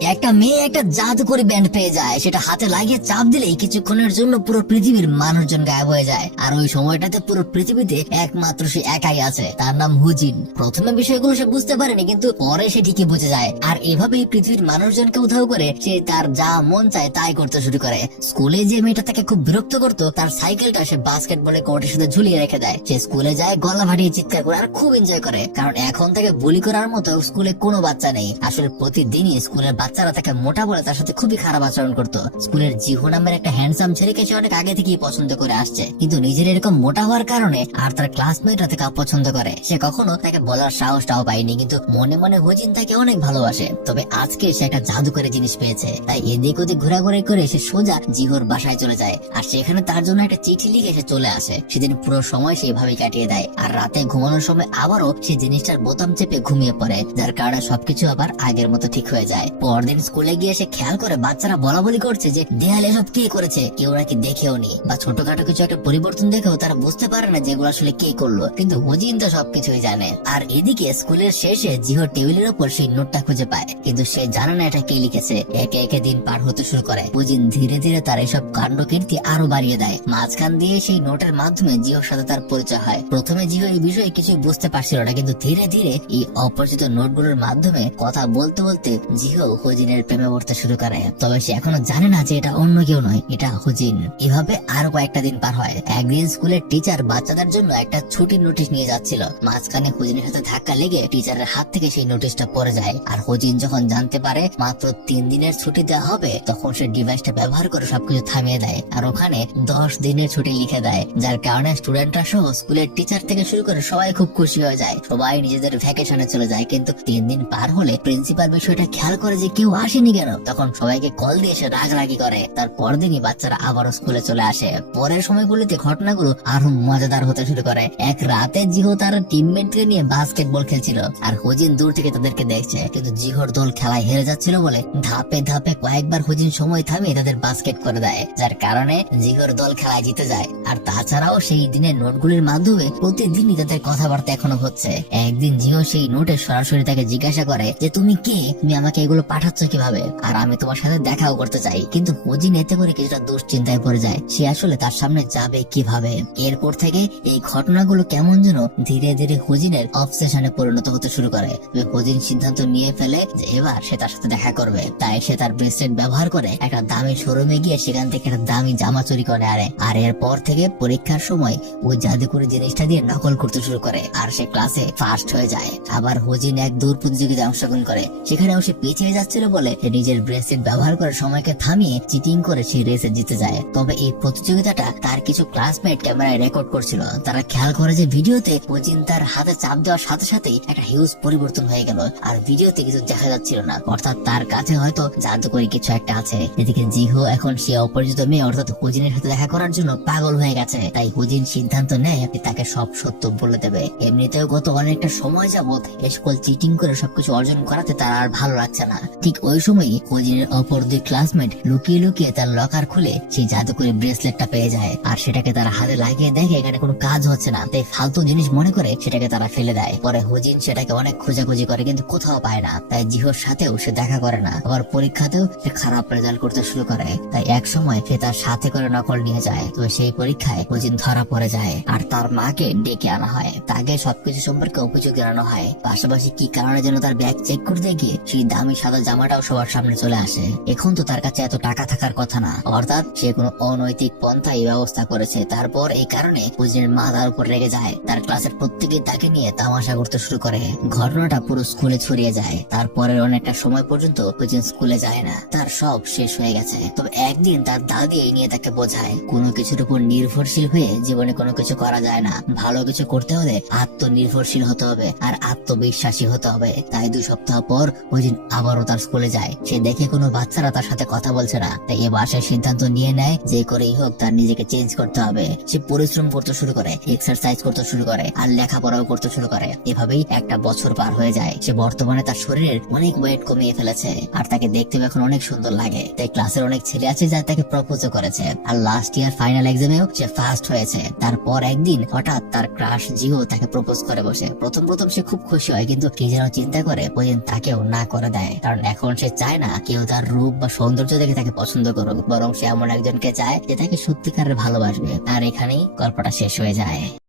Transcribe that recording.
একটা মেয়ে একটা জাদুকরি ব্যান্ড পেয়ে যায়, সেটা হাতে লাগিয়ে চাপ দিলেই কিছুক্ষণের জন্য পুরো পৃথিবীর মানুষজন গায়েব হয়ে যায়। আর ওই সময়টাতে পুরো পৃথিবীতে একমাত্র সে একাই আছে, তার নাম হুজিন। প্রথমে বিষয়গুলো সে বুঝতে পারেনি, কিন্তু পরে সে ঠিকই বুঝে যায়। আর এভাবেই পৃথিবীর মানুষজনকে উধাও করে সে তার যা মন চায় তাই করতে শুরু করে। স্কুলে যে মেয়েটা তাকে খুব বিরক্ত করতো, তার সাইকেলটা সে বাস্কেটবলের কোর্টের সাথে ঝুলিয়ে রেখে দেয়। সে স্কুলে যায়, গলা ফাটিয়ে চিৎকার করে আর খুব এনজয় করে, কারণ এখন তাকে বুলি করার মতো স্কুলে কোনো বাচ্চা নেই। আসলে প্রতিদিনই স্কুলের বাচ্চারা তাকে মোটা বলে তার সাথে খুবই খারাপ আচরণ করতো। স্কুলের জিহু নামের একটা হ্যান্ডসাম ছেলেকে সে অনেক আগে থেকেই পছন্দ করে আসছে, কিন্তু নিজের এরকম মোটা হওয়ার কারণে আর তার ক্লাসমেটরা তাকে অপছন্দ করে। সে কখনো তাকে বলার সাহসটাও পায়নি, কিন্তু মনে মনে হুজিন তাকে অনেক ভালোবাসে। তবে আজকে সে একটা জাদুকরি জিনিস পেয়েছে, তাই এদিক ওদিক ঘোরাঘুরি করে সে সোজা জিহুর বাসায় চলে যায়। আর সেখানে তার জন্য একটা চিঠি লিখে সে চলে আসে। সেদিন পুরো সময় সেইভাবেই কাটিয়ে দেয়। আর রাতে ঘুমানোর সময় আবারও সে জিনিসটার বোতাম চেপে ঘুমিয়ে পড়ে, যার কারণে সবকিছু আবার আগের মতো ঠিক হয়ে যায়। পরদিন স্কুলে গিয়ে সে খেয়াল করে বাচ্চারা বলা বলি করছে যে দেয়ালে এসব কে করেছে, কেউ নাকি দেখেও নি, বা ছোটখাটো কিছু একটা পরিবর্তন দেখেও তারা বুঝতে পারে না যেগুলো আসলে কে করলো, কিন্তু হুজিন তো সবকিছুই জানে। আর এদিকে স্কুলের শেষে জিহো টেবিলের উপর সেই নোটটা খুঁজে পায়, কিন্তু সে জানে না এটা কে লিখেছে। একে একে দিন পার হতে শুরু করে। হুজিন ধীরে ধীরে তার এসব কাণ্ড কীর্তি আরো বাড়িয়ে দেয়। মাঝখান দিয়ে সেই নোটের মাধ্যমে জিহোর সাথে তার পরিচয় হয়। প্রথমে জিহো এই বিষয়ে কিছু বুঝতে পারছিল না, কিন্তু ধীরে ধীরে এই অপরিচিত নোটগুলোর মাধ্যমে কথা বলতে বলতে জিহো হুজিনের প্রেমে পড়তে শুরু করে। তবে সে এখনো জানে না যে এটা অন্য কেউ নয়, এটা হুজিন। এভাবে আরো কয়েকটা দিন পার হয়। একদিন স্কুলের টিচার বাচ্চাদের জন্য একটা ছুটির নোটিশ নিয়ে যাচ্ছিল। মাঝখানে হুজিনের সাথে ধাক্কা লেগে টিচারের হাত থেকে সেই নোটিশটা পড়ে যায়। আর হুজিন যখন জানতে পারে মাত্র 3 দিনের ছুটি দেওয়া হবে, তখন সে ডিভাইসটা ব্যবহার করে সবকিছু থামিয়ে দেয় আর ওখানে 10 দিনের ছুটি লিখে দেয়, যার কারণে স্টুডেন্টরা সহ স্কুলের টিচার থেকে শুরু করে সবাই খুব খুশি হয়ে যায়। সবাই নিজেদের ভ্যাকেশনে চলে যায়। কিন্তু 3 দিন পার হলে প্রিন্সিপাল বিষয়টা খেয়াল করে যে কেউ আসেনি কেন, তখন সবাইকে কল দিয়ে সে রাগারাগি করে। তার পরদিনই বাচ্চারা আবারও স্কুলে চলে আসে। পরের সময়গুলিতে ঘটনাগুলো আরো মজাদার হতে শুরু করে। এক রাতে জিহো তার টিমমেটকে নিয়ে বাস্কেটবল খেলছিল, আর হুজিন দূর থেকে তাদেরকে দেখছে, কিন্তু জিহোর দল খেলায় হেরে যাচ্ছিল বলে ধাপে ধাপে কয়েকবার হুজিন সময় থামিয়ে তাদের বাস্কেট করে দেয়, যার কারণে জিহোর দল খেলায় জিতে যায়। আর তাছাড়াও সেই দিনের নোটগুলির মাধ্যমে প্রতিদিনই তাদের কথাবার্তা এখনো হচ্ছে। একদিন জিহো সেই নোটে সরাসরি তাকে জিজ্ঞাসা করে যে তুমি কে, তুমি আমাকে এগুলো পাঠাচ্ছ কিভাবে, আর আমি তোমার সাথে দেখাও করতে চাই। কিন্তু হুজিন এতে করে কিছুটা দুশ্চিন্তায় পড়ে যায়, সে আসলে তার সামনে যাবে কিভাবে। এরপর থেকে এই ঘটনাগুলো কেমন যেন ধীরে ধীরে হুজিনের অবসেশনে পরিণত হতে শুরু করে। হুজিন সিদ্ধান্ত নিয়ে ফেলে যে এবার সে তার সাথে দেখা করবে। তাই সে তার ব্রেসলেট ব্যবহার করে একটা দামি শোরুমে গিয়ে সেখান থেকে একটা দামি জামা চুরি করে আনে। আর এরপর থেকে পরীক্ষার সময় ওই জাদুকরি জিনিসটা দিয়ে নকল করতে শুরু করে, আর সে ক্লাসে ফার্স্ট হয়ে যায়। আবার হুজিন এক দূর প্রতিযোগিতায় অংশগ্রহণ করে, সেখানেও সে পিছিয়ে যাচ্ছিল বলে সে নিজের ব্রেসলেট ব্যবহার করে সময়কে থামিয়ে চিটিং করে সেই রেসে জিতে যায়। তবে এই প্রতিযোগিতাটা তার কিছু ক্লাসমেট ক্যামেরায় রেকর্ড করছিল। তারা খেয়াল করে যে ভিডিওতে হুজিন তার হাতে চাপ দেওয়ার সাথে সাথেই একটা হিউজ পরিবর্তন হয়ে গেল, আর ভিডিওতে কিছু দেখা যাচ্ছিল না, অর্থাৎ তার কাছে হয়তো জাদুকরি কিছু একটা আছে। এদিকে জিহো এখন সে অপরিচিত মেয়ে অর্থাৎ হুজিনের সাথে দেখা করার জন্য পাগল হয়ে গেছে। তাই হুজিন সিদ্ধান্ত নেয় যে তাকে সব সত্য বলে দেবে। এমনিতেও গত অনেকটা সময় যাবত স্কুল চিটিং করে সবকিছু অর্জন করাতে তার আর ভালো লাগছে না। ঠিক ওই সময়ই হুজিনের অপর দুই ক্লাসমেট লুকিয়ে লুকিয়ে তার লকার খুলে সেই জাদুকরি ব্রেসলেটটা পেয়ে যায়, আর সেটাকে তারা হাতে লাগিয়ে দেখে এখানে কোনো কাজ হচ্ছে না, তাই ফালতু জিনিস মনে করে সেটাকে তারা ফেলে দেয়। পরে হুজিন সেটাকে অনেক খোঁজাখুঁজি করে কিন্তু কোথাও পায় না, তাই জিহোর সাথেও সে দেখা করে না। আবার পরীক্ষাতেও সে খারাপ রেজাল্ট করতে শুরু করে, তাই এক সময় সে তার সাথে করে নকল নিয়ে যায়। তো সেই পরীক্ষায় হুজিন ধরা পড়ে যায়, আর তার মাকে ডেকে আনা হয়। তাকে সবকিছু সম্পর্কে অভিযোগ জানানো হয়। পাশাপাশি কি কারণে যেন তার ব্যাগ চেক করতে গিয়ে সেই দামি সাদা জামাটাও সবার সামনে চলে আসে। এখন তো তার কাছে এত টাকা থাকার কথা না, অর্থাৎ সে কোনো অনৈতিক পন্থায় ব্যবস্থা করেছে। তারপর এই কারণে হুজিনের মা তার উপর রেগে যায়। তার ক্লাসের প্রত্যেকে তাকে নিয়ে তামাশা করতে শুরু করে। ঘটনাটা পুরো স্কুলে ছড়িয়ে যায়। তারপরে অনেকটা সময় পর্যন্ত হুজিন স্কুলে যায় না, তার সব শেষ হয়ে গেছে। তবে একদিন তার দাদি এই নিয়ে তাকে বোঝায় কোনো কিছুর উপর নির্ভরশীল হয়ে জীবনে কোনো কিছু করা যায় না। ভালো কিছু করতে হলে আত্মনির্ভরশীল হতে হবে আর আত্মবিশ্বাসী হতে হবে। তাই 2 সপ্তাহ পর হুজিন আবারও তার স্কুলে যায়। সে দেখে কোনো বাচ্চারা তার সাথে কথা বলছে না, তাই এবার সে সিদ্ধান্ত নিয়ে নেয় যে করেই হোক তার নিজেকে চেঞ্জ করতে হবে। সে পরিশ্রম করতে শুরু করে, এক্সারসাইজ করতে শুরু করে, আর লেখাপড়াও করতে শুরু করে। এভাবেই একটা বছর পার হয়ে যায়। সে বর্তমানে তার শরীরের অনেক ওয়েট কমিয়ে ফেলেছে, আর তাকে দেখতে এখন অনেক সুন্দর লাগে। তাই ক্লাসের অনেক ছেলে আছে যারা তাকে প্রপোজ করেছে, আর লাস্ট ইয়ার ফাইনাল এক্সামেও সে ফার্স্ট হয়েছে। তারপর একদিন হঠাৎ তার ক্রাশ জিহো তাকে প্রপোজ করে বসে। প্রথম সে খুব খুশি হয়, কিন্তু কি যেন চিন্তা করে হুজিন তাকেও না করে দেয়, কারণ এখন সে চায় না কেউ তার রূপ বা সৌন্দর্য দেখে তাকে পছন্দ করুক, বরং সে এমন একজনকে চায় যে তাকে সত্যিকারের ভালোবাসবে। আর এখানেই গল্পটা শেষ হয়ে যায়।